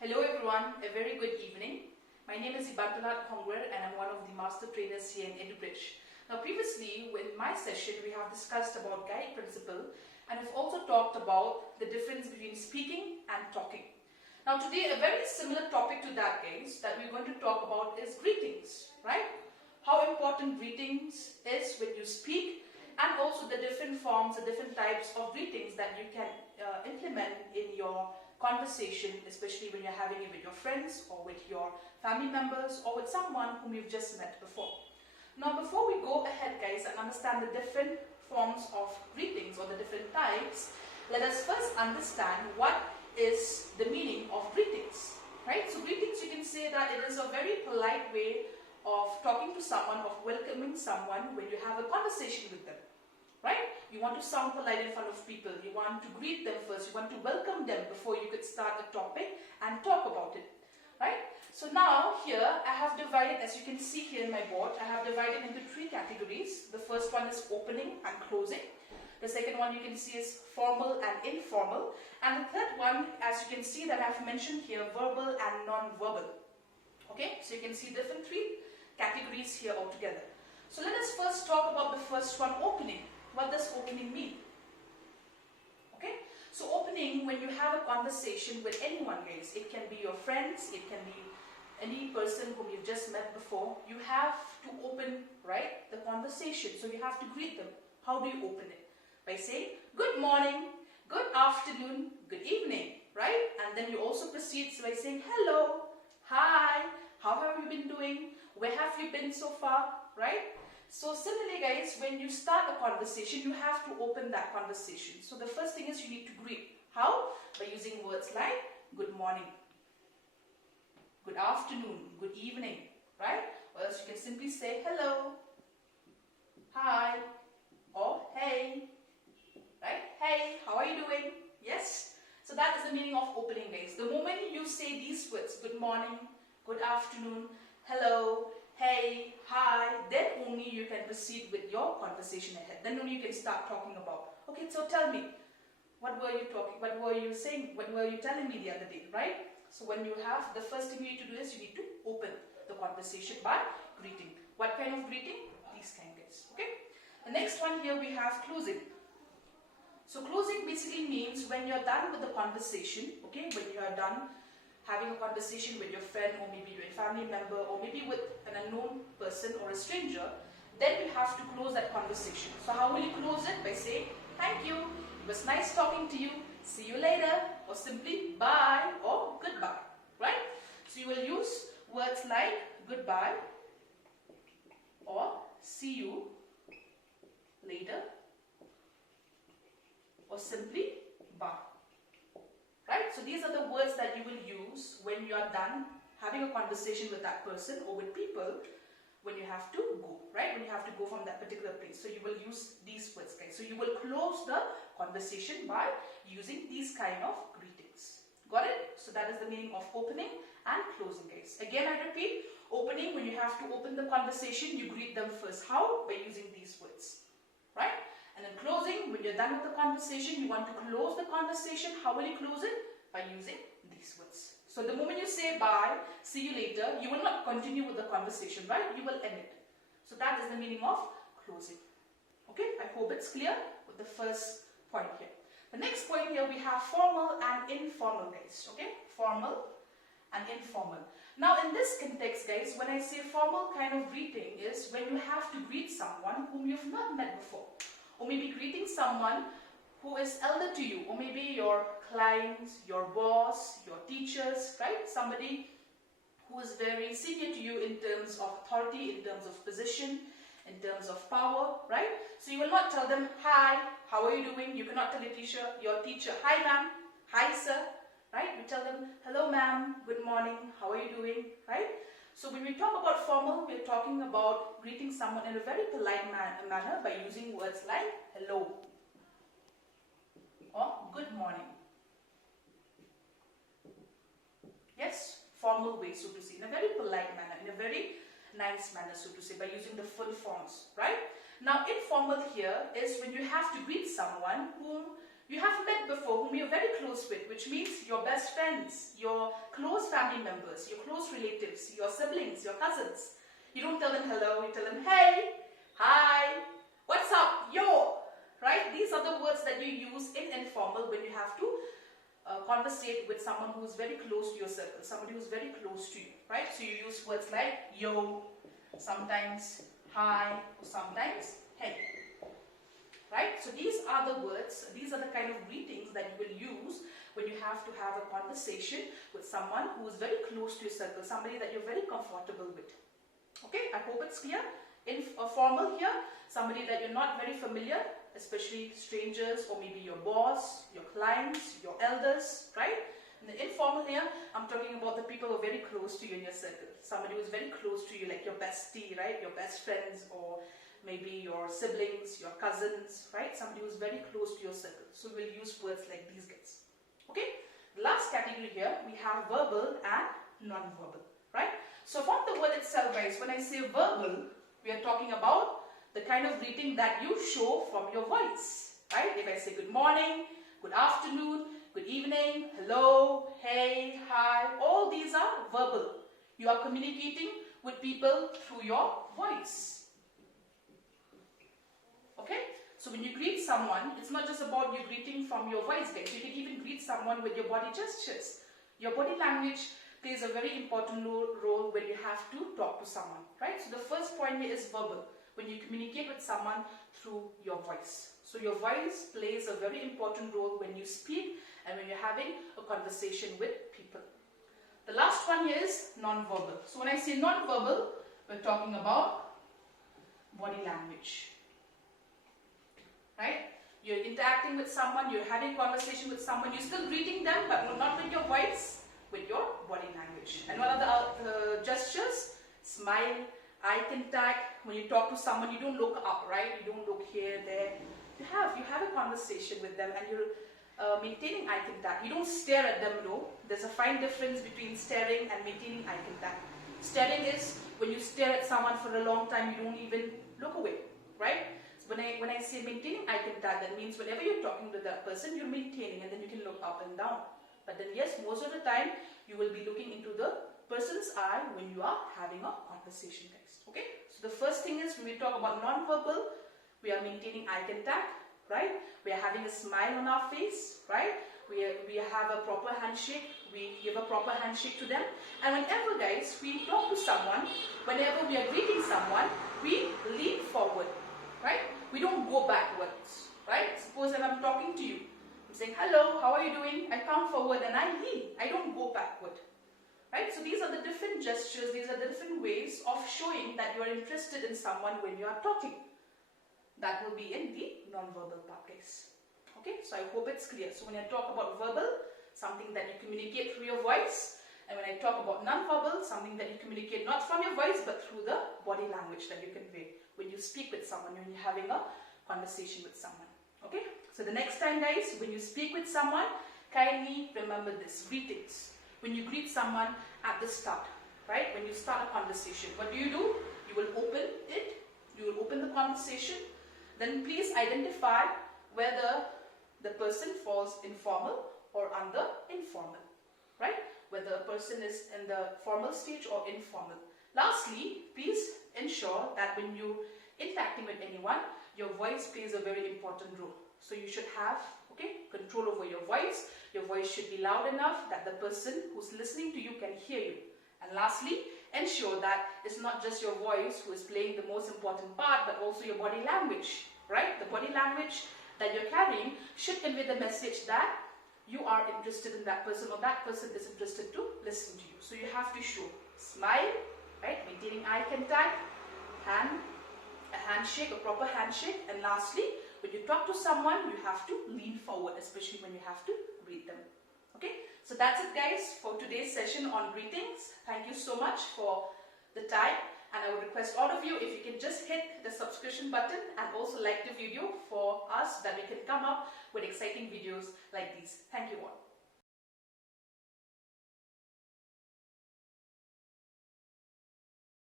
Hello everyone, a very good evening. My name is Ibanplielad Khongwir and I'm one of the master trainers here in EduBridge. Now previously in my session we have discussed about guide principle and we've also talked about the difference between speaking and talking. Now today a very similar topic to that guys that we're going to talk about is greetings, right? How important greetings is when you speak and also the different forms, the different types of greetings that you can implement in your conversation, especially when you're having it with your friends or with your family members or with someone whom you've just met before. Now before we go ahead guys and understand the different forms of greetings or the different types, let us first understand what is the meaning of greetings, right? So greetings, you can say that it is a very polite way of talking to someone, of welcoming someone when you have a conversation with them. Right? You want to sound polite in front of people. You want to greet them first. You want to welcome them before you could start a topic and talk about it. Right? So now here I have divided, as you can see here in my board, I have divided into three categories. The first one is opening and closing. The second one you can see is formal and informal. And the third one, as you can see that I have mentioned here, verbal and non-verbal. Okay? So you can see different three categories here altogether. So let us first talk about the first one, opening. What does opening mean? Okay, so opening, when you have a conversation with anyone guys, it can be your friends, it can be any person whom you've just met before, you have to open, right, the conversation. So you have to greet them. How do you open it? By saying, good morning, good afternoon, good evening, right? And then you also proceed by saying, hello, hi, how have you been doing? Where have you been so far, right? So similarly guys, when you start a conversation, you have to open that conversation. So the first thing is you need to greet. How? By using words like good morning, good afternoon, good evening, right? Or else you can simply say hello, hi, or hey, right? Hey, how are you doing? Yes? So that is the meaning of opening guys. The moment you say these words, good morning, good afternoon, hello, hey, hi, then only you can proceed with your conversation ahead. Then only you can start talking about, okay, so tell me, what were you saying, what were you telling me the other day, right? So when you have, the first thing you need to do is you need to open the conversation by greeting. What kind of greeting? These kind guys, okay? The next one here we have closing. So closing basically means when you're done with the conversation, okay, when you are done having a conversation with your friend or maybe your family member or maybe with an unknown person or a stranger, then you have to close that conversation. So how will you close it? By saying, thank you, it was nice talking to you, see you later, or simply bye or goodbye, right? So you will use words like goodbye or see you later or simply bye. Right? So these are the words that you will use when you are done having a conversation with that person or with people when you have to go, right? When you have to go from that particular place. So you will use these words, guys. So you will close the conversation by using these kind of greetings. Got it? So that is the meaning of opening and closing, guys. Again, I repeat, opening, when you have to open the conversation, you greet them first. How? By using these words, right? And then closing, when you're done with the conversation, you want to close the conversation. How will you close it? By using these words. So the moment you say bye, see you later, you will not continue with the conversation, right? You will end it. So that is the meaning of closing. Okay, I hope it's clear with the first point here. The next point here, we have formal and informal, guys. Okay, formal and informal. Now in this context, guys, when I say formal kind of greeting is when you have to greet someone whom you've not met before. Or maybe greeting someone who is elder to you, or maybe your clients, your boss, your teachers, right? Somebody who is very senior to you in terms of authority, in terms of position, in terms of power, right? So you will not tell them, hi, how are you doing? You cannot tell your teacher, hi ma'am, hi sir, right? You tell them, hello ma'am, good morning, how are you doing, right? So when we talk about formal, we're talking about greeting someone in a very polite manner by using words like hello or good morning. Yes, formal way, so to say, in a very polite manner, in a very nice manner, so to say, by using the full forms, right? Now, informal here is when you have to greet someone whom you have met before, whom you're very close with, which means your best friends, your close family members, your close relatives, your siblings, your cousins. You don't tell them hello, you tell them hey, hi, what's up, yo, right? These are the words that you use in informal when you have to conversate with someone who is very close to your circle, somebody who is very close to you, right? So you use words like yo, sometimes hi, or sometimes hey. Right? So these are the words, these are the kind of greetings that you will use when you have to have a conversation with someone who is very close to your circle, somebody that you're very comfortable with. Okay, I hope it's clear. Formal here, somebody that you're not very familiar, especially strangers or maybe your boss, your clients, your elders, right? In the informal here, I'm talking about the people who are very close to you in your circle. Somebody who is very close to you, like your bestie, right? Your best friends, or maybe your siblings, your cousins, right? Somebody who's very close to your circle. So we'll use words like these guys. Okay? The last category here, we have verbal and non-verbal, right? So from the word itself, guys, when I say verbal, we are talking about the kind of greeting that you show from your voice, right? If I say good morning, good afternoon, good evening, hello, hey, hi, all these are verbal. You are communicating with people through your voice. Okay, so when you greet someone, it's not just about you greeting from your voice, guys. You can even greet someone with your body gestures. Your body language plays a very important role when you have to talk to someone, right? So the first point here is verbal, when you communicate with someone through your voice. So your voice plays a very important role when you speak and when you're having a conversation with people. The last one here is non-verbal. So when I say non-verbal, we're talking about body language. Right? You're interacting with someone, you're having a conversation with someone, you're still greeting them, but not with your voice, with your body language. And what are the gestures? Smile, eye contact. When you talk to someone, you don't look up, right? You don't look here, there. You have a conversation with them and you're maintaining eye contact. You don't stare at them, no. There's a fine difference between staring and maintaining eye contact. Staring is when you stare at someone for a long time, you don't even look away, right? When I say maintaining eye contact, that means whenever you're talking to that person, you're maintaining and then you can look up and down. But then yes, most of the time, you will be looking into the person's eye when you are having a conversation, guys. Okay? So the first thing is when we talk about non-verbal, we are maintaining eye contact, right? We are having a smile on our face, right? We have a proper handshake. We give a proper handshake to them. And whenever, guys, we talk to someone, whenever we are greeting someone, we lean forward, right? We don't go backwards, right? Suppose that I'm talking to you. I'm saying, hello, how are you doing? I come forward and I lean. I don't go backward, right? So these are the different gestures. These are the different ways of showing that you are interested in someone when you are talking. That will be in the non-verbal part, guys. Okay, so I hope it's clear. So when I talk about verbal, something that you communicate through your voice. And when I talk about non-verbal, something that you communicate not from your voice, but through the body language that you convey when you speak with someone, when you're having a conversation with someone. Okay? So the next time, guys, when you speak with someone, kindly remember this, greetings. When you greet someone at the start, right? When you start a conversation, what do? You will open it, you will open the conversation, then please identify whether the person falls informal or under informal, right? Whether a person is in the formal stage or informal. Lastly, please ensure that when you're interacting with anyone, your voice plays a very important role. So you should have, control over your voice. Your voice should be loud enough that the person who's listening to you can hear you. And lastly, ensure that it's not just your voice who is playing the most important part, but also your body language, right? The body language that you're carrying should convey the message that you are interested in that person or that person is interested to listen to you. So you have to show smile, right? Maintaining eye contact, a handshake, a proper handshake. And lastly, when you talk to someone, you have to lean forward, especially when you have to greet them. Okay, so that's it, guys, for today's session on greetings. Thank you so much for the time. And I would request all of you, if you can just hit the subscription button and also like the video for us, that we can come up with exciting videos like these. Thank you all.